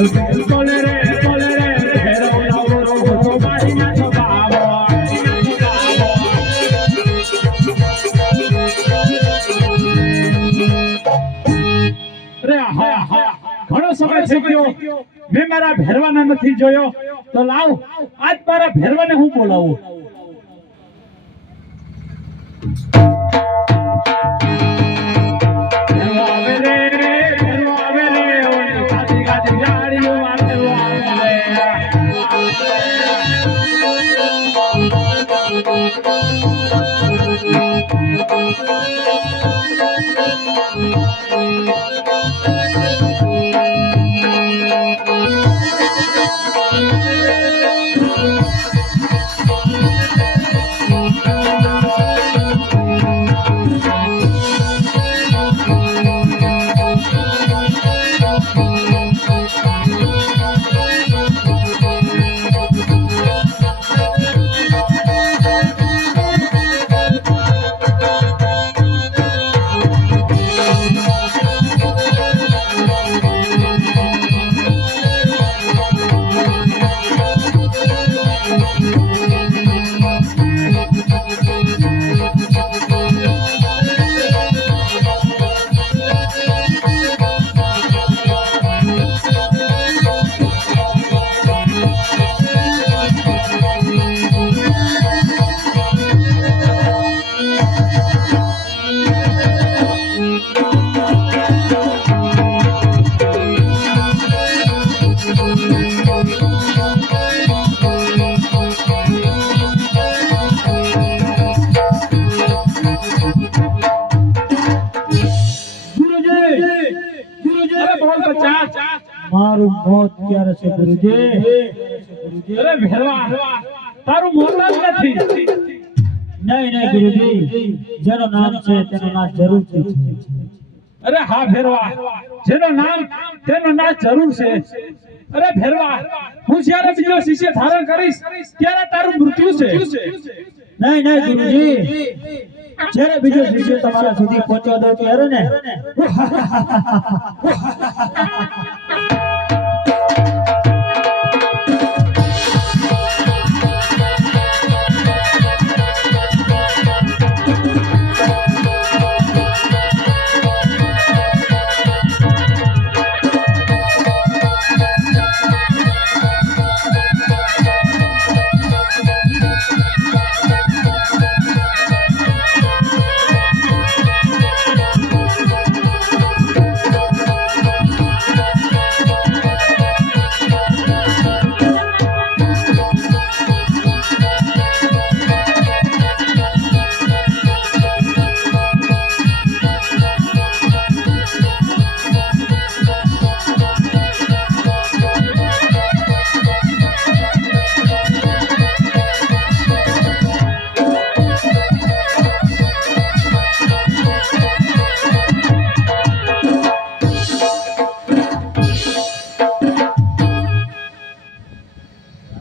બોલે રે ભેરવ નવરો તો મારી નાખો બાવો રે હા ઘણો સમય થઈ ગયો મેં મારા ભેરવાને નથી જોયો તો લાવ આજ મારા ભેરવાને હું બોલાવું મારું મોત ક્યારે છે ગુરુજી? અરે ભેરવા તારું મોત જ નથી. નહીં ગુરુજી, જેનો નામ છે તેનો નાશ જરૂર છે. અરે હા ભેરવા, જેનો નામ તેનો નાશ જરૂર છે. અરે ભેરવા, હું જ્યારે બીજો શિષ્ય ધારણ કરીશ ત્યારે તારું મૃત્યુ છે. નહીં ગુરુજી, જ્યારે બીજો શિષ્ય તમારા સુધી પહોંચવા દો ત્યારે ને.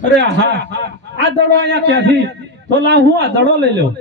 અરે હા, આ દડો અહીંયા ક્યાંથી? તો લાવ હું આ દડો લઈ લઉં.